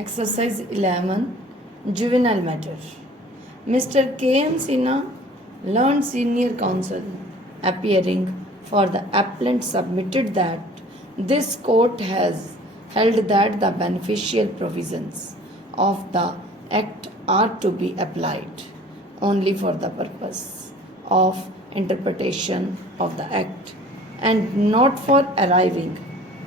Exercise 11 Juvenile Matter. Mr. K.M. Sinha, learned senior counsel, appearing for the appellant, submitted that this court has held that the beneficial provisions of the Act are to be applied only for the purpose of interpretation of the Act and not for arriving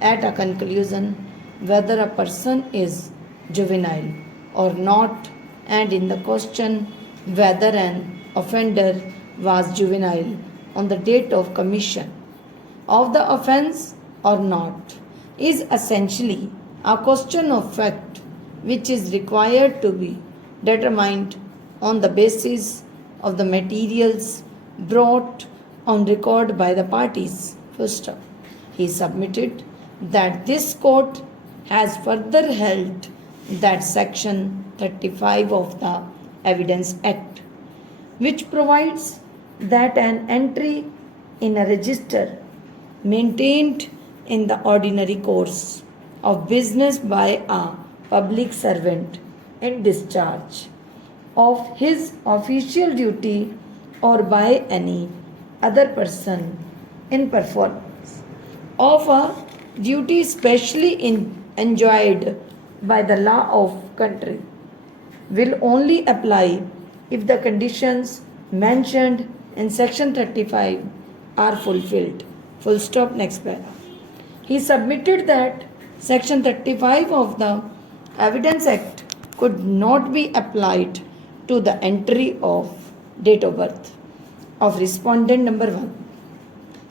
at a conclusion whether a person is juvenile or not, and in the question whether an offender was juvenile on the date of commission of the offense or not, is essentially a question of fact which is required to be determined on the basis of the materials brought on record by the parties. First, he submitted that this court has further held that Section 35 of the Evidence Act, which provides that an entry in a register maintained in the ordinary course of business by a public servant in discharge of his official duty or by any other person in performance of a duty specially enjoined by the law of country will only apply if the conditions mentioned in section 35 are fulfilled. Full stop. Next paragraph. He submitted that section 35 of the Evidence Act could not be applied to the entry of date of birth of respondent number 1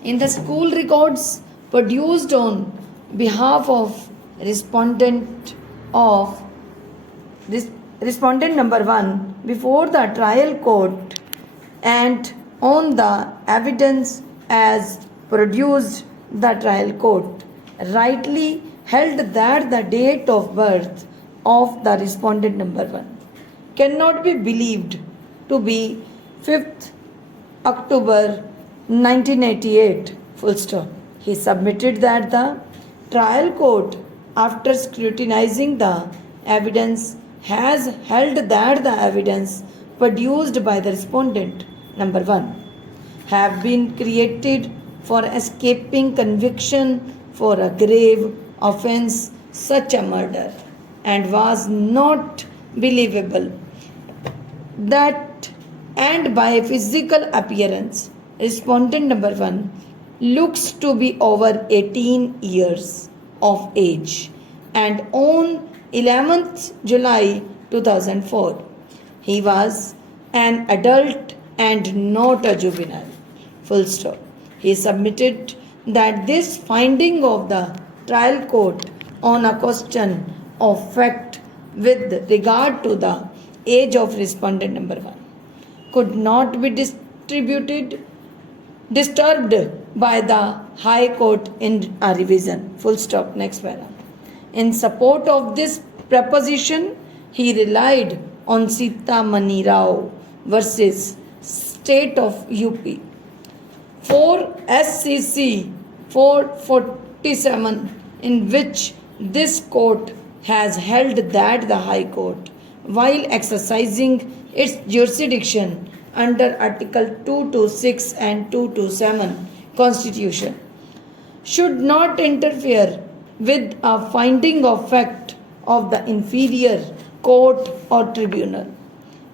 in the school records produced on behalf of respondent number 1 before the trial court, and on the evidence as produced the trial court rightly held that the date of birth of the respondent number 1 cannot be believed to be 5th October 1988. Full stop. He submitted that the trial court, after scrutinizing the evidence, has held that the evidence produced by the respondent number 1 have been created for escaping conviction for a grave offense such a murder, and was not believable that, and by physical appearance respondent number 1 looks to be over 18 years of age, and on 11th July 2004 he was an adult and not a juvenile. Full stop. He submitted that this finding of the trial court on a question of fact with regard to the age of respondent number 1 could not be disturbed by the High Court in a revision. Full stop. Next paragraph. In support of this proposition, he relied on Sita Mani Rao versus State of UP 4 SCC 447, in which this court has held that the High Court, while exercising its jurisdiction under Article 226 and 227 Constitution, should not interfere with a finding of fact of the inferior court or tribunal,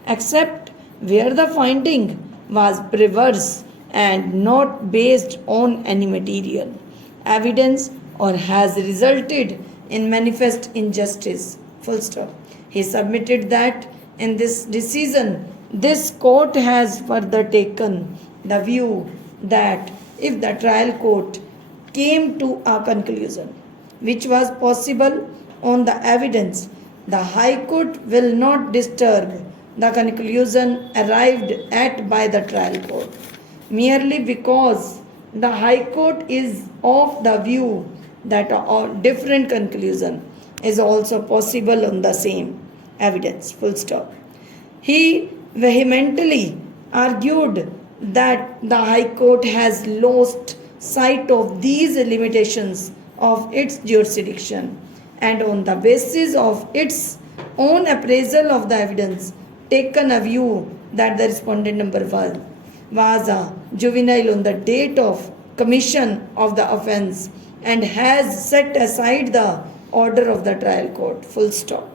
except where the finding was perverse and not based on any material evidence or has resulted in manifest injustice. Full stop. He submitted that in this decision, this court has further taken the view that if the trial court came to a conclusion which was possible on the evidence, the High Court will not disturb the conclusion arrived at by the trial court, merely because the High Court is of the view that a different conclusion is also possible on the same evidence. Full stop. He vehemently argued that the High Court has lost sight of these limitations of its jurisdiction and on the basis of its own appraisal of the evidence, taken a view that the respondent number one was a juvenile on the date of commission of the offence and has set aside the order of the trial court. Full stop.